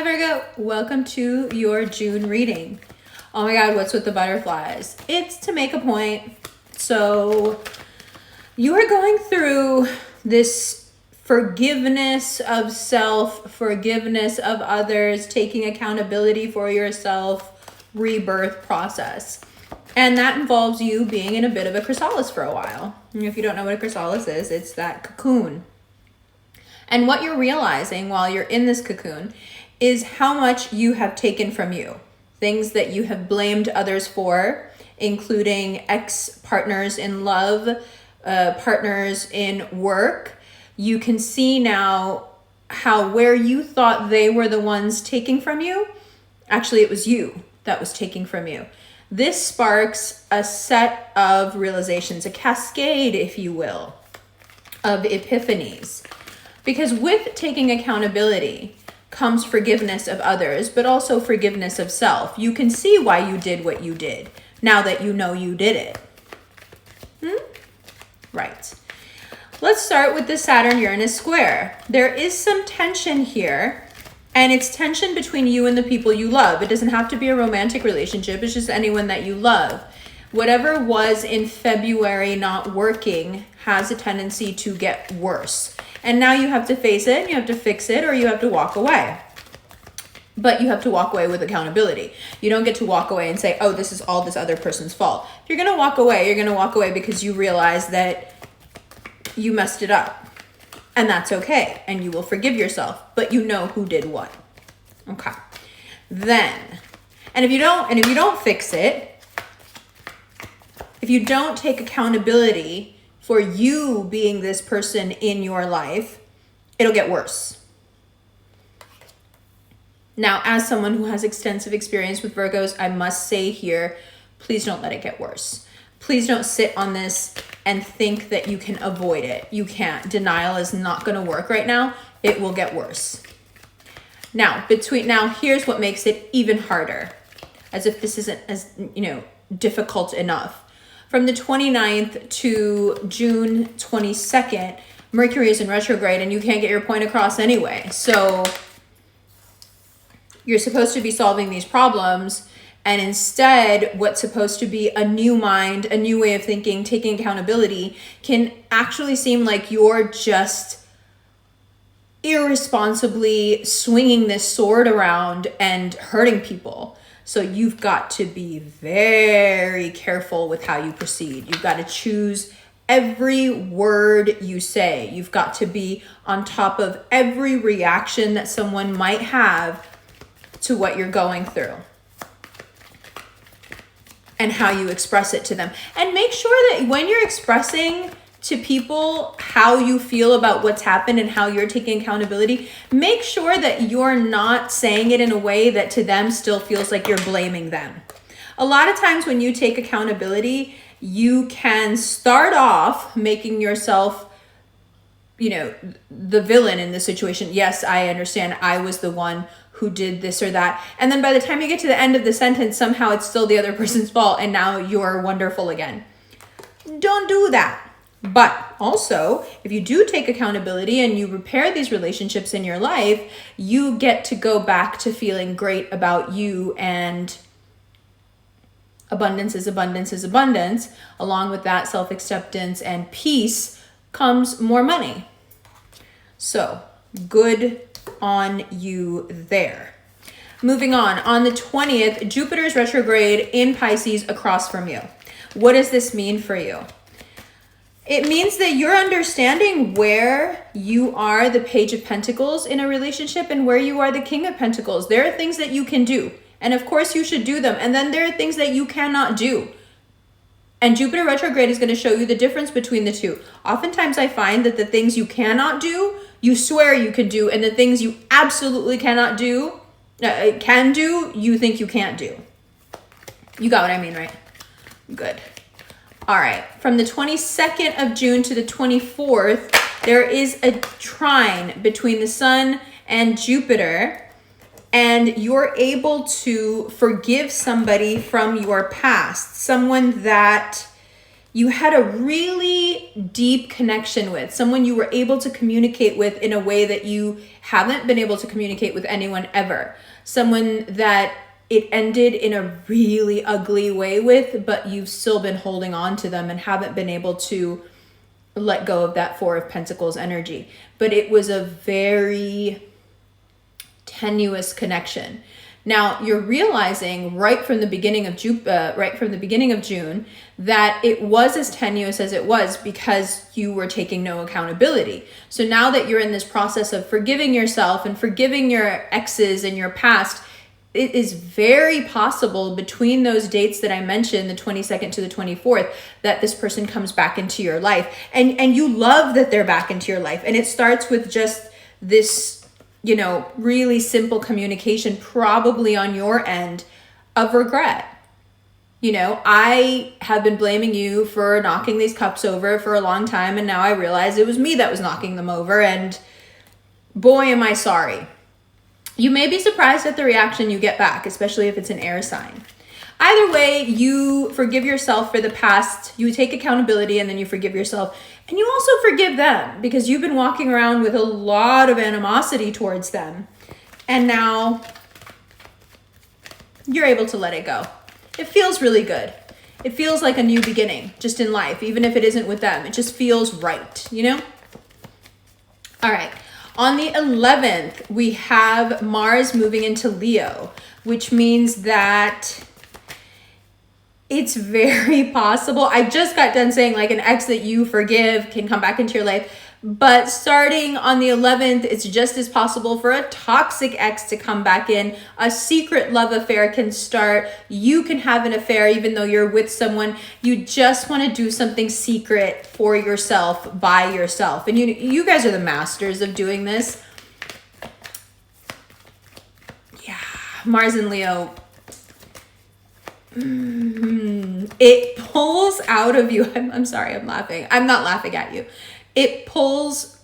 Hi Virgo, welcome to your June reading. Oh my God, what's with the butterflies? It's to make a point. So you are going through this forgiveness of self, forgiveness of others, taking accountability for yourself, rebirth process. And that involves you being in a bit of a chrysalis for a while. And if you don't know what a chrysalis is, it's that cocoon. And what you're realizing while you're in this cocoon is how much you have taken from you. Things that you have blamed others for, including ex-partners in love, partners in work. You can see now how where you thought they were the ones taking from you, actually it was you that was taking from you. This sparks a set of realizations, a cascade, if you will, of epiphanies. Because with taking accountability comes forgiveness of others, but also forgiveness of self. You can see why you did what you did now that you know you did it. Right. Let's start with the Saturn-Uranus square. There is some tension here, and it's tension between you and the people you love. It doesn't have to be a romantic relationship. It's just anyone that you love. Whatever was in February not working has a tendency to get worse. And now you have to face it, you have to fix it, or you have to walk away. But you have to walk away with accountability. You don't get to walk away and say, oh, this is all this other person's fault. If you're going to walk away, you're going to walk away because you realize that you messed it up. And that's okay. And you will forgive yourself, but you know who did what. Okay. Then, and if you don't fix it, if you don't take accountability for you being this person in your life, it'll get worse. Now, as someone who has extensive experience with Virgos, I must say here, please don't let it get worse. Please don't sit on this and think that you can avoid it. You can't. Denial is not going to work right now. It will get worse. Now, here's what makes it even harder, as if this isn't as, difficult enough. From the 29th to June 22nd, Mercury is in retrograde and you can't get your point across anyway. So you're supposed to be solving these problems, and instead what's supposed to be a new mind, a new way of thinking, taking accountability, can actually seem like you're just irresponsibly swinging this sword around and hurting people. So you've got to be very careful with how you proceed. You've got to choose every word you say. You've got to be on top of every reaction that someone might have to what you're going through and how you express it to them. And make sure that when you're expressing to people how you feel about what's happened and how you're taking accountability, make sure that you're not saying it in a way that to them still feels like you're blaming them. A lot of times when you take accountability, you can start off making yourself, the villain in the situation. Yes, I understand. I was the one who did this or that. And then by the time you get to the end of the sentence, somehow it's still the other person's fault and now you're wonderful again. Don't do that. But also, if you do take accountability and you repair these relationships in your life, you get to go back to feeling great about you, and abundance is abundance is abundance. Along with that, self-acceptance and peace comes more money. So, good on you there. Moving on the 20th, Jupiter is retrograde in Pisces across from you. What does this mean for you? It means that you're understanding where you are the Page of Pentacles in a relationship and where you are the King of Pentacles. There are things that you can do, and of course you should do them. And then there are things that you cannot do. And Jupiter retrograde is going to show you the difference between the two. Oftentimes I find that the things you cannot do, you swear you can do, and the things you absolutely cannot do, you think you can't do. You got what I mean, right? Good. All right, from the 22nd of June to the 24th, there is a trine between the Sun and Jupiter, and you're able to forgive somebody from your past, someone that you had a really deep connection with, someone you were able to communicate with in a way that you haven't been able to communicate with anyone ever. Someone that it ended in a really ugly way with, but you've still been holding on to them and haven't been able to let go of that Four of Pentacles energy. But it was a very tenuous connection. Now you're realizing right from the beginning of June, that it was as tenuous as it was because you were taking no accountability. So now that you're in this process of forgiving yourself and forgiving your exes and your past, it is very possible between those dates that I mentioned, the 22nd to the 24th, that this person comes back into your life. And you love that they're back into your life. And it starts with just this, really simple communication, probably on your end, of regret. I have been blaming you for knocking these cups over for a long time, and now I realize it was me that was knocking them over, and boy, am I sorry. You may be surprised at the reaction you get back, especially if it's an air sign. Either way, you forgive yourself for the past, you take accountability, and then you forgive yourself. And you also forgive them because you've been walking around with a lot of animosity towards them. And now you're able to let it go. It feels really good. It feels like a new beginning just in life, even if it isn't with them. It just feels right, All right. On the 11th, we have Mars moving into Leo, which means that it's very possible. I just got done saying like an ex that you forgive can come back into your life. But starting on the 11th, it's just as possible for a toxic ex to come back in. A secret love affair can start. You can have an affair even though you're with someone. You just want to do something secret for yourself, by yourself. And you guys are the masters of doing this. Yeah, Mars and Leo. It pulls out of you. I'm sorry, I'm laughing. I'm not laughing at you. It pulls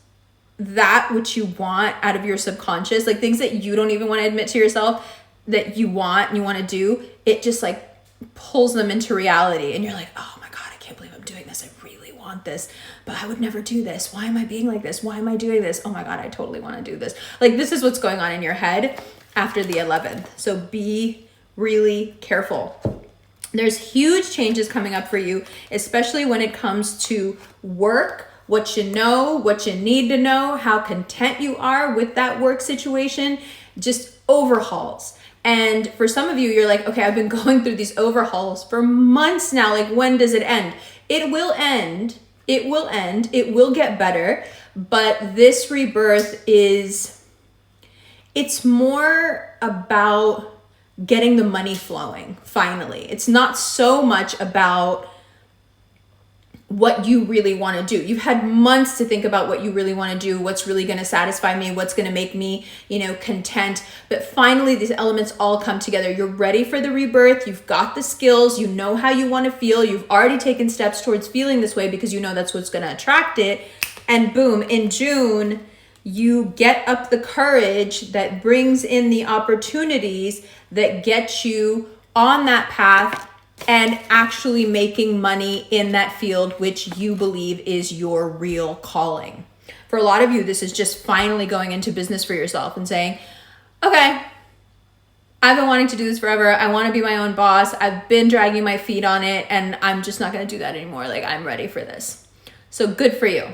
that which you want out of your subconscious, like things that you don't even want to admit to yourself that you want and you want to do. It just like pulls them into reality. And you're like, oh my God, I can't believe I'm doing this. I really want this, but I would never do this. Why am I being like this? Why am I doing this? Oh my God, I totally want to do this. Like this is what's going on in your head after the 11th. So be really careful. There's huge changes coming up for you, especially when it comes to work, what you know, what you need to know, how content you are with that work situation, just overhauls. And for some of you, you're like, okay, I've been going through these overhauls for months now. Like, when does it end? It will end. It will end. It will get better. But this rebirth it's more about getting the money flowing, finally. It's not so much about what you really want to do. You've had months to think about what you really want to do, what's really going to satisfy me, what's going to make me, content. But finally, these elements all come together. You're ready for the rebirth. You've got the skills. You know how you want to feel. You've already taken steps towards feeling this way because you know that's what's going to attract it. And boom, in June, you get up the courage that brings in the opportunities that get you on that path and actually making money in that field, which you believe is your real calling. For a lot of you, this is just finally going into business for yourself and saying, okay, I've been wanting to do this forever. I want to be my own boss. I've been dragging my feet on it and I'm just not going to do that anymore. Like, I'm ready for this. So good for you.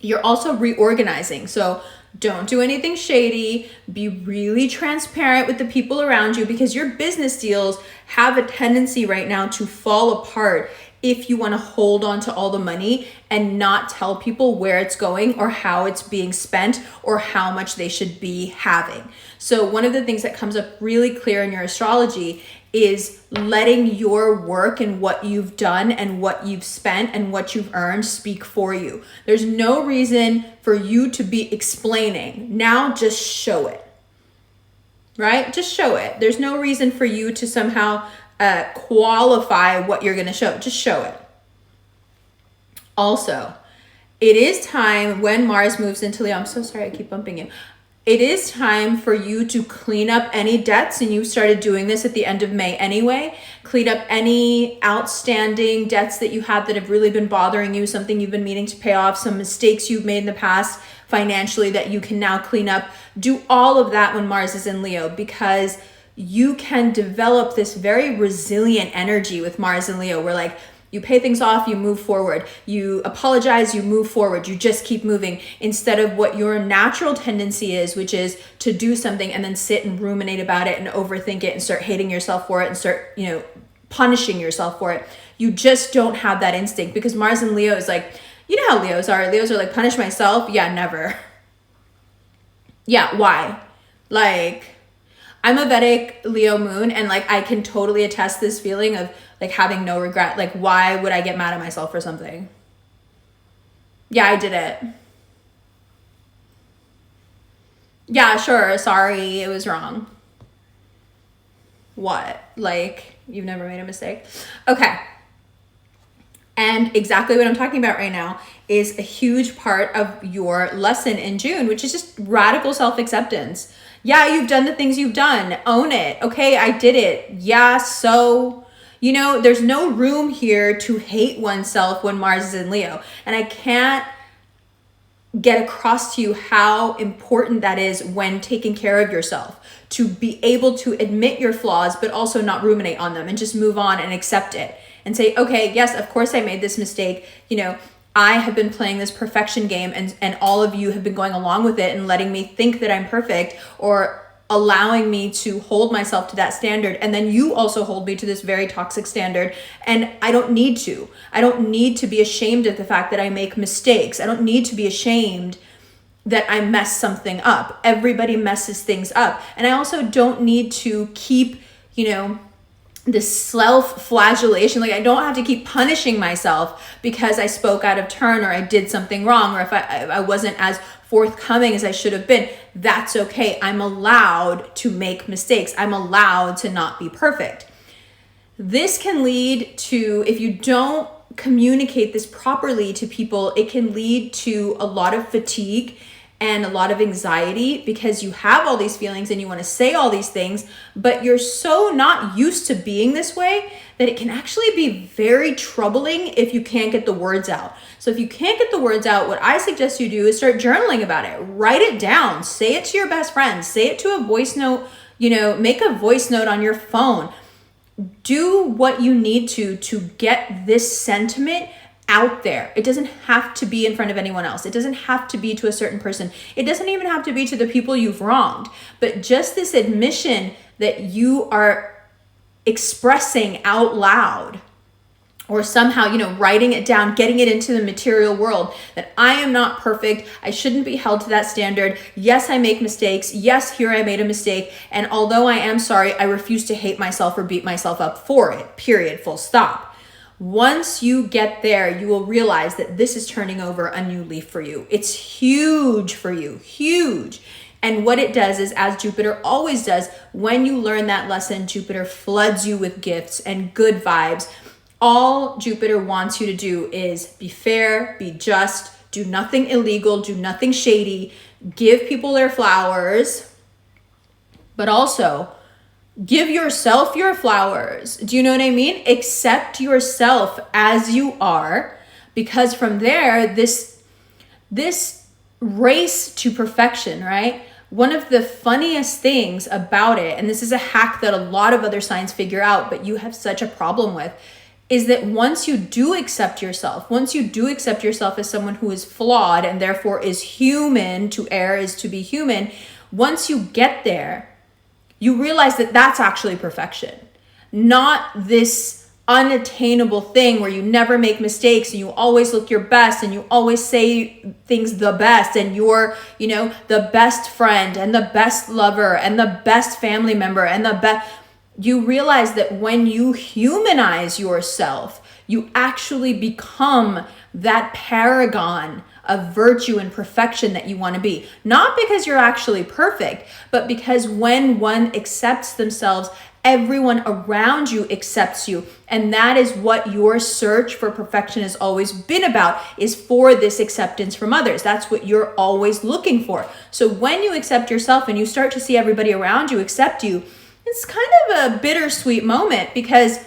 You're also reorganizing. So don't do anything shady. Be really transparent with the people around you because your business deals have a tendency right now to fall apart if you want to hold on to all the money and not tell people where it's going or how it's being spent or how much they should be having. So one of the things that comes up really clear in your astrology is letting your work and what you've done and what you've spent and what you've earned speak for you. There's no reason for you to be explaining. Now just show it, right? Just show it. There's no reason for you to somehow qualify what you're going to show. Just show it. Also, it is time when Mars moves into Leo. I'm so sorry, I keep bumping you. it is time for you to clean up any debts, and you started doing this at the end of May anyway. Clean up any outstanding debts that you have that have really been bothering you, something you've been meaning to pay off, some mistakes you've made in the past financially that you can now clean up. Do all of that when Mars is in Leo, because you can develop this very resilient energy with Mars in Leo, where like, you pay things off, you move forward. You apologize, you move forward. You just keep moving, instead of what your natural tendency is, which is to do something and then sit and ruminate about it and overthink it and start hating yourself for it and start, punishing yourself for it. You just don't have that instinct, because Mars in Leo is like, you know how Leos are. Leos are like, punish myself? Yeah, never. Yeah, why? Like, I'm a Vedic Leo moon, and like, I can totally attest this feeling of like having no regret. Like, why would I get mad at myself for something? Yeah, I did it. Yeah, sure. Sorry, it was wrong. What? Like, you've never made a mistake? Okay. And exactly what I'm talking about right now is a huge part of your lesson in June, which is just radical self-acceptance. Yeah, you've done the things you've done. Own it. Okay, I did it. Yeah, so, there's no room here to hate oneself when Mars is in Leo. And I can't get across to you how important that is when taking care of yourself, to be able to admit your flaws, but also not ruminate on them and just move on and accept it and say, okay, yes, of course I made this mistake. I have been playing this perfection game, and all of you have been going along with it and letting me think that I'm perfect, or allowing me to hold myself to that standard. And then you also hold me to this very toxic standard. And I don't need to. I don't need to be ashamed of the fact that I make mistakes. I don't need to be ashamed that I mess something up. Everybody messes things up. And I also don't need to keep, this self-flagellation. Like, I don't have to keep punishing myself because I spoke out of turn, or I did something wrong, or if I wasn't as forthcoming as I should have been. That's okay. I'm allowed to make mistakes. I'm allowed to not be perfect. This can lead to, if you don't communicate this properly to people, it can lead to a lot of fatigue and a lot of anxiety, because you have all these feelings and you want to say all these things, but you're so not used to being this way that it can actually be very troubling if you can't get the words out. So if you can't get the words out, what I suggest you do is start journaling about it. Write it down. Say it to your best friend. Say it to a voice note. Make a voice note on your phone. Do what you need to get this sentiment out there. It doesn't have to be in front of anyone else. It doesn't have to be to a certain person. It doesn't even have to be to the people you've wronged, but just this admission that you are expressing out loud, or somehow, writing it down, getting it into the material world, that I am not perfect. I shouldn't be held to that standard. Yes, I make mistakes. Yes, here I made a mistake. And although I am sorry, I refuse to hate myself or beat myself up for it, period, full stop. Once you get there, you will realize that this is turning over a new leaf for you. It's huge for you, huge. And what it does is, as Jupiter always does, when you learn that lesson, Jupiter floods you with gifts and good vibes. All Jupiter wants you to do is be fair, be just, do nothing illegal, do nothing shady, give people their flowers, but also give yourself your flowers. Do you know what I mean? Accept yourself as you are, because from there, this race to perfection, right? One of the funniest things about it, and this is a hack that a lot of other signs figure out, but you have such a problem with, is that once you do accept yourself as someone who is flawed and therefore is human, to err is to be human, once you get there, you realize that that's actually perfection, not this unattainable thing where you never make mistakes and you always look your best and you always say things the best, and you're, the best friend and the best lover and the best family member and the best. You realize that when you humanize yourself, you actually become that paragon of virtue and perfection that you want to be. Not because you're actually perfect, but because when one accepts themselves everyone around you accepts you. And that is what your search for perfection has always been about, is for this acceptance from others. That's what you're always looking for. So when you accept yourself and you start to see everybody around you accept you, it's kind of a bittersweet moment, because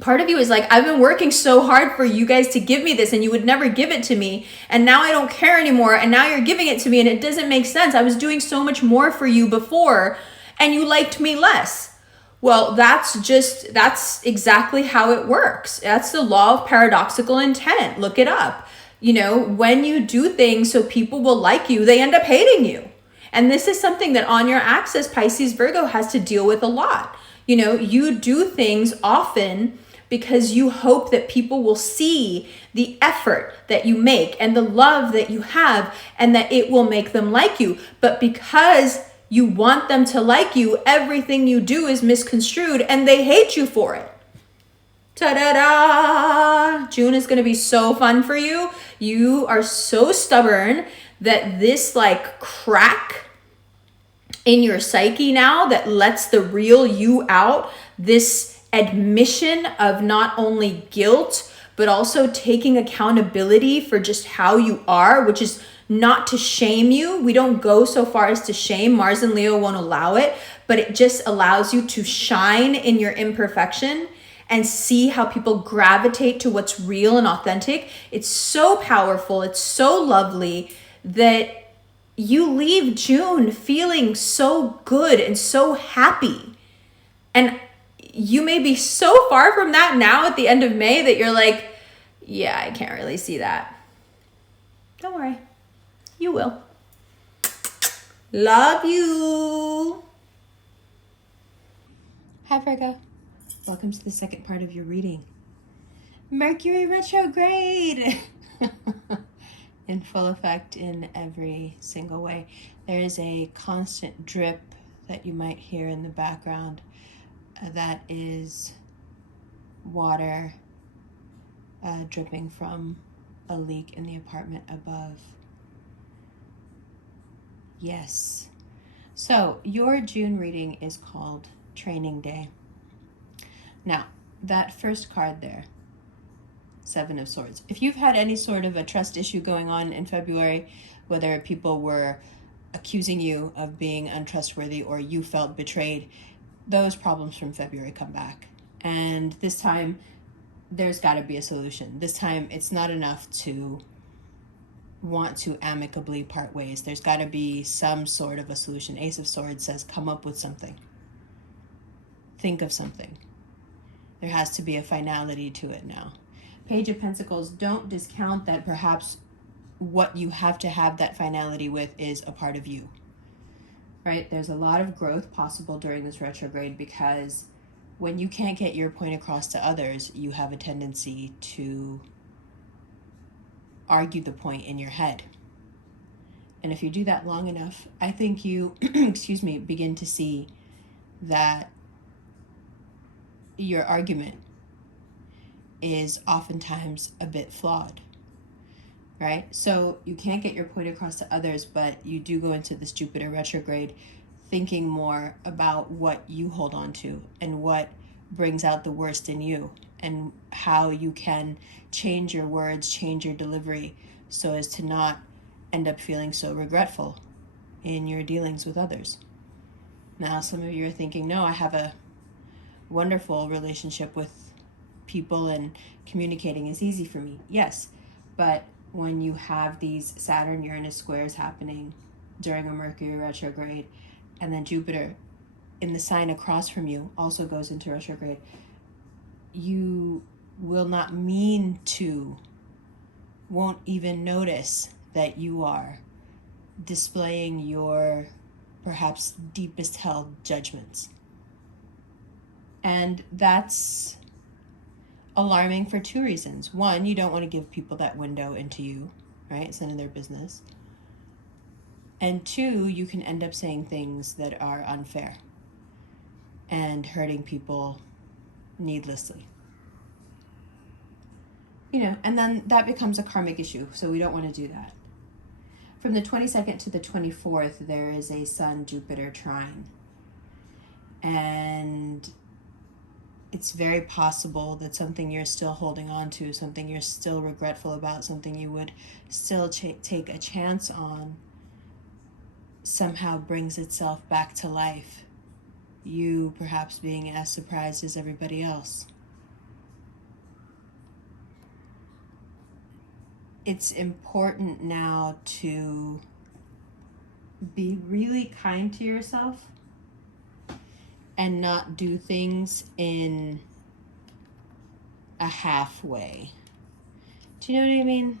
part of you is like, I've been working so hard for you guys to give me this, and you would never give it to me. And now I don't care anymore. And now you're giving it to me, and it doesn't make sense. I was doing so much more for you before, and you liked me less. Well, that's exactly how it works. That's the law of paradoxical intent. Look it up. You know, when you do things so people will like you, they end up hating you. And this is something that on your axis, Pisces, Virgo has to deal with a lot. You know, you do things often because you hope that people will see the effort that you make and the love that you have, and that it will make them like you. But because you want them to like you, everything you do is misconstrued and they hate you for it. Ta-da-da! June is going to be so fun for you. You are so stubborn that this like crack in your psyche now that lets the real you out, this admission of not only guilt, but also taking accountability for just how you are, which is not to shame you. We don't go so far as to shame. Mars and Leo won't allow it, but it just allows you to shine in your imperfection and see how people gravitate to what's real and authentic. It's so powerful. It's so lovely that you leave June feeling so good and so happy. And you may be so far from that now at the end of May that you're like, yeah, I can't really see that. Don't worry. You will. Love you. Hi, Virgo. Welcome to the second part of your reading. Mercury retrograde. In full effect in every single way. There is a constant drip that you might hear in the background. That is water dripping from a leak in the apartment above. Yes. So your June reading is called Training Day. Now, that first card there, Seven of Swords. If you've had any sort of a trust issue going on in February, whether people were accusing you of being untrustworthy or you felt betrayed, those problems from February come back. And this time, there's got to be a solution. This time, it's not enough to want to amicably part ways. There's got to be some sort of a solution. Ace of Swords says, come up with something. Think of something. There has to be a finality to it now. Page of Pentacles, don't discount that perhaps what you have to have that finality with is a part of you, right? There's a lot of growth possible during this retrograde, because when you can't get your point across to others, you have a tendency to argue the point in your head. And if you do that long enough, I think you, begin to see that your argument is oftentimes a bit flawed, right? So you can't get your point across to others, but you do go into this Jupiter retrograde thinking more about what you hold on to and what brings out the worst in you, and how you can change your words, change your delivery, so as to not end up feeling so regretful in your dealings with others. Now, some of you are thinking, no, I have a wonderful relationship with people and communicating is easy for me. Yes, but when you have these Saturn-Uranus squares happening during a Mercury retrograde, and then Jupiter in the sign across from you also goes into retrograde, you will not mean to, won't even notice that you are displaying your perhaps deepest held judgments. And that's alarming for two reasons. One, you don't want to give people that window into you, right? It's none of their business. And two, you can end up saying things that are unfair and hurting people needlessly. You know, and then that becomes a karmic issue, so we don't want to do that. From the 22nd to the 24th, there is a Sun-Jupiter trine. And it's very possible that something you're still holding on to, something you're still regretful about, something you would still take a chance on, somehow brings itself back to life. You perhaps being as surprised as everybody else. It's important now to be really kind to yourself and not do things in a halfway. Do you know what I mean?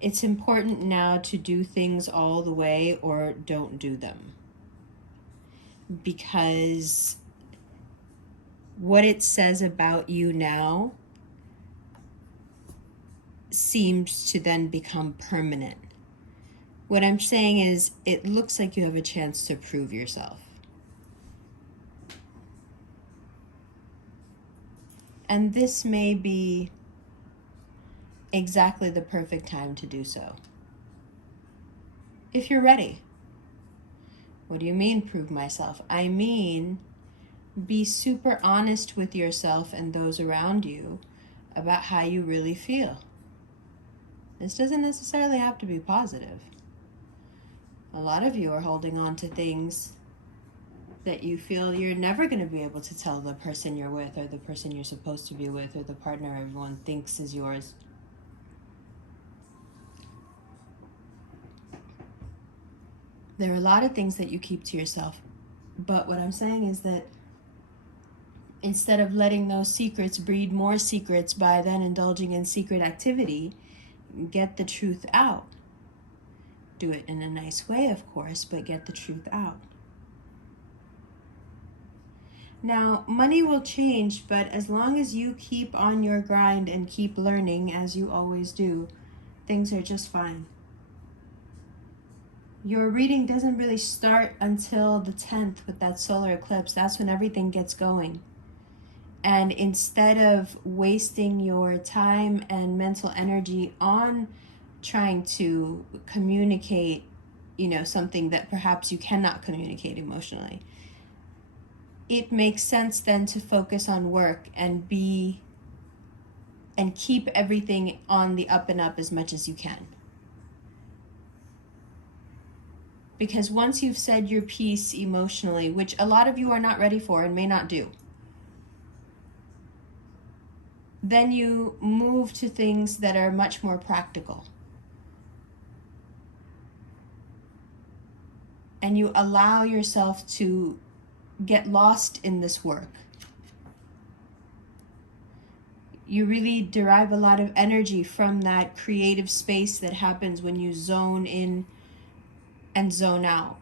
It's important now to do things all the way or don't do them. Because what it says about you now seems to then become permanent. What I'm saying is, it looks like you have a chance to prove yourself. And this may be exactly the perfect time to do so. If you're ready. What do you mean, prove myself? I mean, be super honest with yourself and those around you about how you really feel. This doesn't necessarily have to be positive. A lot of you are holding on to things that you feel you're never going to be able to tell the person you're with, or the person you're supposed to be with, or the partner everyone thinks is yours. There are a lot of things that you keep to yourself. But what I'm saying is that instead of letting those secrets breed more secrets by then indulging in secret activity, get the truth out. Do it in a nice way, of course, but get the truth out. Now, money will change, but as long as you keep on your grind and keep learning, as you always do, things are just fine. Your reading doesn't really start until the 10th with that solar eclipse. That's when everything gets going. And instead of wasting your time and mental energy on trying to communicate, something that perhaps you cannot communicate emotionally, it makes sense then to focus on work and keep everything on the up and up as much as you can. Because once you've said your piece emotionally, which a lot of you are not ready for and may not do, then you move to things that are much more practical. And you allow yourself to get lost in this work. You really derive a lot of energy from that creative space that happens when you zone in and zone out.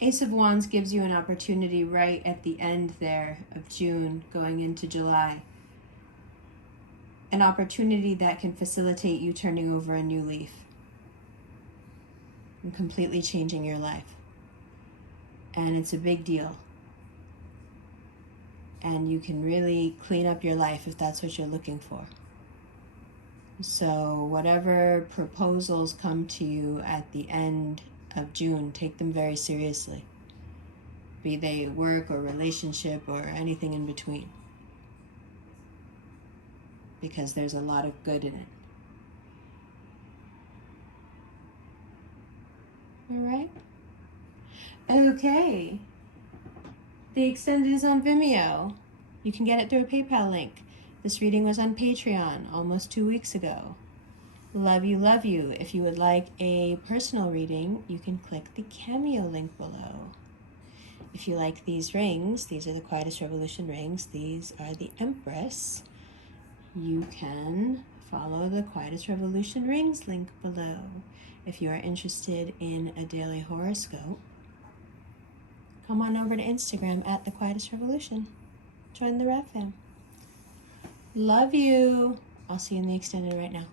Ace of Wands gives you an opportunity right at the end there of June, going into July. An opportunity that can facilitate you turning over a new leaf and completely changing your life. And it's a big deal. And you can really clean up your life if that's what you're looking for. So whatever proposals come to you at the end of June, take them very seriously. Be they work or relationship or anything in between. Because there's a lot of good in it. All right? Okay. The extended is on Vimeo. You can get it through a PayPal link. This reading was on Patreon almost 2 weeks ago. Love you, love you. If you would like a personal reading, you can click the Cameo link below. If you like these rings, these are the Quietest Revolution rings. These are the Empress. You can follow the Quietest Revolution rings link below. If you are interested in a daily horoscope, come on over to Instagram at the Quietest Revolution. Join the Rev fam. Love you. I'll see you in the extended right now.